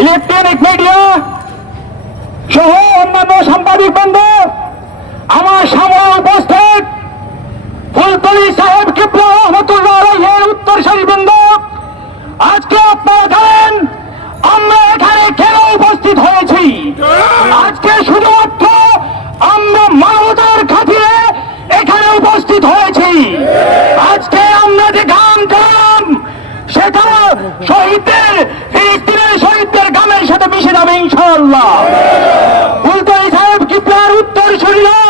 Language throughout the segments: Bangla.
ইলেকট্রনিক মিডিয়া সহ অন্যান্য সাংবাদিক বৃন্দ, আমার সামনে উপস্থিত ফুলতলী সাহেব কিবলা রহমতুল্লাহ আলাইহির উত্তরসূরি বৃন্দ, আজকে আপনারা জানেন আমরা এখানে কেন উপস্থিত হয়েছি। আজকে শুধুমাত্র আমরা মানবতার খাতিরে এখানে উপস্থিত হয়েছি। আজকে আমরা যে গান গান সেটা শহীদদের, ফিলিস্তিনের শহীদদের গানের সাথে মিশে যাবে ইনশাআল্লাহ। ফুলতলী সাহেব কিবলার উত্তরসূরিরা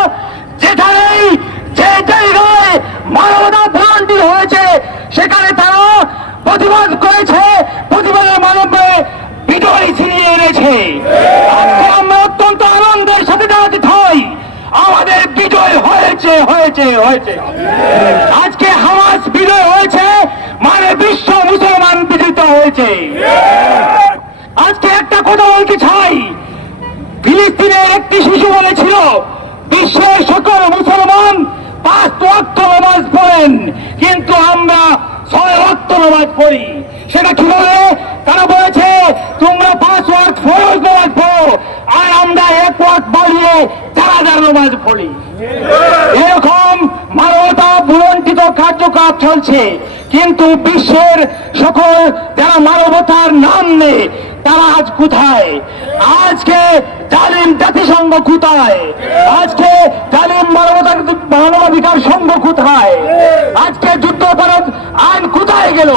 যেখানেই যে জায়গায় মানবতা ভ্রান্তি হয়েছে সেখানে তারা প্রতিবাদ করেছে, প্রতিবাদের মানবে বিজয় ছিনিয়ে এনেছে। আজকে আমরা অত্যন্ত আনন্দের সাথে জানাতে চাই আমাদের বিজয় হয়েছে হয়েছে হয়েছে। আজকে হামাস বিজয় হয়েছে, মানে বিশ্ব মুসলমান বিজিত হয়েছে। আজকে একটা কথা বলতে চাই, ফিলিস্তিনের একটি শিশু বলেছিল বিশ্বের সকল মুসলমান 5 ওয়াক্ত নামাজ পড়েন, কিন্তু আমরা 6 ওয়াক্ত নামাজ পড়ি। সেটা কি বলে? তারা বলেছে তোমরা 5 ওয়াক্ত ফরজ নামাজ পড়ো আর আমরা 1 ওয়াক্ত বাড়িয়ে জানাজার নামাজ পড়ি। এরকম মানবতা ভুলন্টিত কার্যকলাপ চলছে, কিন্তু বিশ্বের সকল যারা মানবতার নাম নেই তারা আজ কোথায়? আজকে জালিম জাতিসংঘ কোথায়? আজকে জালিম মানবাধিকার সংঘ কোথায়? আজকে যুদ্ধাপরাধ আইন কোথায় গেল?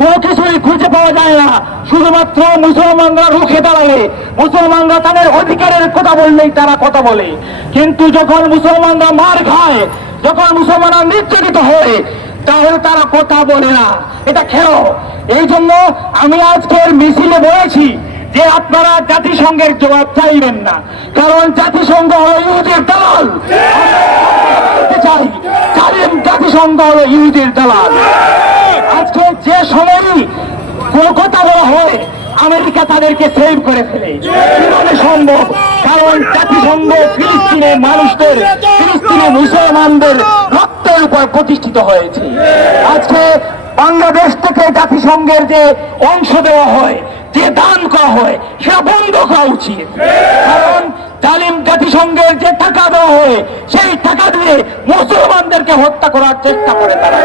কোনো কিছুই খুঁজে পাওয়া যায় না। শুধুমাত্র মুসলমানরা রুখে দাঁড়ালে, মুসলমানরা তাদের অধিকারের কথা বললেই তারা কথা বলে, কিন্তু যখন মুসলমানরা মার খায়, যখন মুসলমানরা নির্যাতিত হয়, তাহলে তারা কথা বলে না। এটা খেলো। এই জন্য আমি আজকের মিছিলে বলেছি যে আপনারা জাতিসংঘের জবাব চাইবেন না, কারণ জাতিসংঘ হলো ইহুদির দালাল। চাই জালিম জাতিসংঘ হলো ইহুদির দালাল। আজকে যে সময়ই কোনো কথা বলা হয় আমেরিকা তাদেরকে সেভ করে ফেলে। কিভাবে সম্ভব? কারণ জাতিসংঘ ফিলিস্তিনের মানুষদের, ফিলিস্তিনের মুসলমানদের রক্তের উপর প্রতিষ্ঠিত হয়েছে। আজকে বাংলাদেশ থেকে জাতিসংঘের যে অংশ দেওয়া হয়, যে দান করা হয়, সেটা বন্ধ করা উচিত। কারণ জালিম জাতিসংঘের যে টাকা দেওয়া হয় সেই টাকা দিয়ে মুসলমানদেরকে হত্যা করার চেষ্টা করে তারা।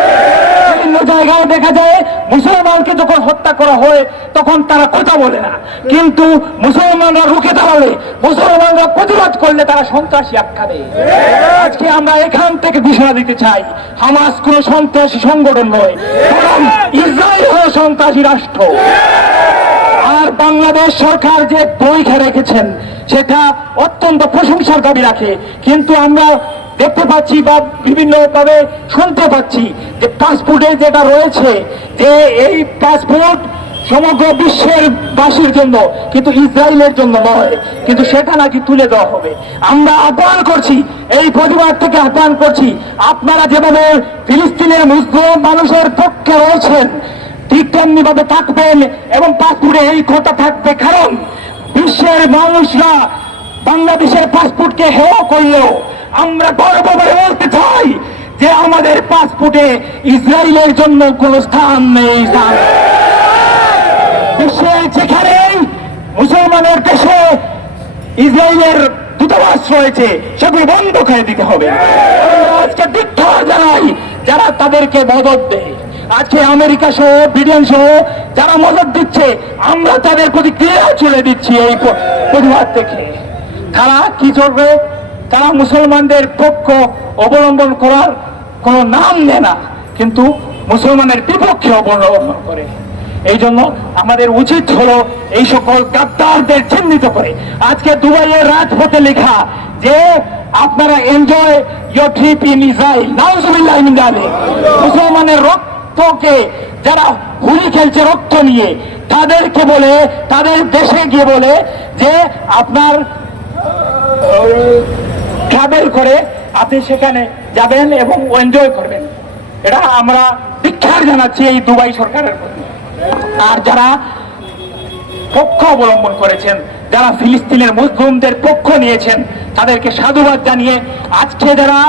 বিভিন্ন জায়গায় দেখা যায় মুসলমানকে যখন হত্যা করা হয় তখন তারা কথা বলে না, কিন্তু মুসলমানরা রুখে দাঁড়ালে, মুসলমানরা প্রতিবাদ করলে তারা সন্ত্রাসী আখ্যা দেয়। আজকে আমরা এখান থেকে ঘোষণা দিতে চাই হামাস কোন সন্ত্রাসী সংগঠন নয়, বরং ইসরায়েল হলো সন্ত্রাসী রাষ্ট্র। আর বাংলাদেশ সরকার যে পরীক্ষা রেখেছেন সেটা অত্যন্ত প্রশংসার দাবি রাখে, কিন্তু আমরা দেখতে পাচ্ছি বা বিভিন্ন ভাবে শুনতে পাচ্ছি যে পাসপোর্টে যেটা রয়েছে যে এই পাসপোর্ট সমগ্র বিশ্বের বাসীর জন্য, কিন্তু ইসরায়েলের জন্য নয়, কিন্তু সেটা নাকি তুলে দেওয়া হবে। আমরা আহ্বান করছি, এই প্রতিবাদ থেকে আহ্বান করছি, আপনারা যেভাবে ফিলিস্তিনের মুসলিম মানুষের পক্ষে রয়েছেন ঠিক তেমনি ভাবে থাকবেন এবং পাসপোর্টে এই কথা থাকবে। কারণ বিশ্বের মানুষরা বাংলাদেশের পাসপোর্টকে হেয় করলেও আমরা গর্ব করে বলতে চাই যে আমাদের পাসপোর্টে ইসরায়েলের জন্য কোন স্থান নেই। বিশ্বের যেখানে মুসলমানের দেশে ইসরায়েলের দূতাবাস রয়েছে সেগুলি বন্ধ করে দিতে হবে। আজকে দীক্ষা জানাই যারা তাদেরকে মদত দেয়। আজকে আমেরিকা সহ, ব্রিটেন সহ যারা মদত দিচ্ছে, আমরা তাদের প্রতিক্রিয়া চলে দিচ্ছি এই প্রতিবাদ থেকে। তারা কি করবে? তারা মুসলমানদের পক্ষ অবলম্বন করার কোনো নাম নেয় না, কিন্তু মুসলমানের বিপক্ষে অবলম্বন করে। এই জন্য আমাদের উচিত হলো এই সকল গাদ্দারদের চিহ্নিত করে। আজকে দুবাইয়ের রাজপথে লেখা যে আপনারা enjoy your trip in Israel, নাউজুবিল্লাহ মিন যালিক। মুসলমানের রক্তকে যারা হুলি খেলছে রক্ত নিয়ে, তাদেরকে বলে, তাদের দেশে গিয়ে বলে যে আপনার ট্রাভেল করে আপনি সেখানে যাবেন এবং এনজয় করবেন। এটা আমরা ধিক্কার জানাচ্ছি এই দুবাই সরকারের প্রতি। আর যারা পক্ষ অবলম্বন করেছেন, যারা ফিলিস্তিনের মুসলিমদের পক্ষ নিয়েছেন, তাদেরকে সাধুবাদ জানিয়ে আজকে যারা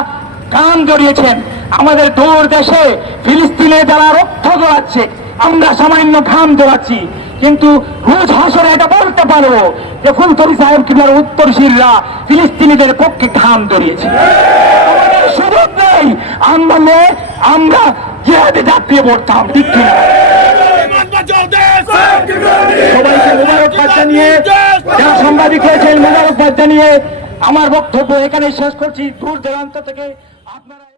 কান জড়িয়েছেন, আমাদের দূর দেশে ফিলিস্তিনে যারা রক্ত জড়াচ্ছে, আমরা সামান্য ঘাম জড়াচ্ছি, কিন্তু রোজ হাসরে এটা করতে পারবো যে ফুলতলি সাহেব কিবলার উত্তরসূরিরা ফিলিস্তিনিদের পক্ষে ঘাম ধরিয়েছে। আমাদের সুযোগ নেই, আন্দোলনে আমরা জিহাদে ঝাঁপিয়ে পড়তাম, ঠিক কিনা? সবাইকে মুবারকবাদ জানিয়ে, যারা সাংবাদিক হয়েছেন মুবারকবাদ জানিয়ে আমার বক্তব্য এখানে শেষ করছি। দূর দূরান্ত থেকে আপনারা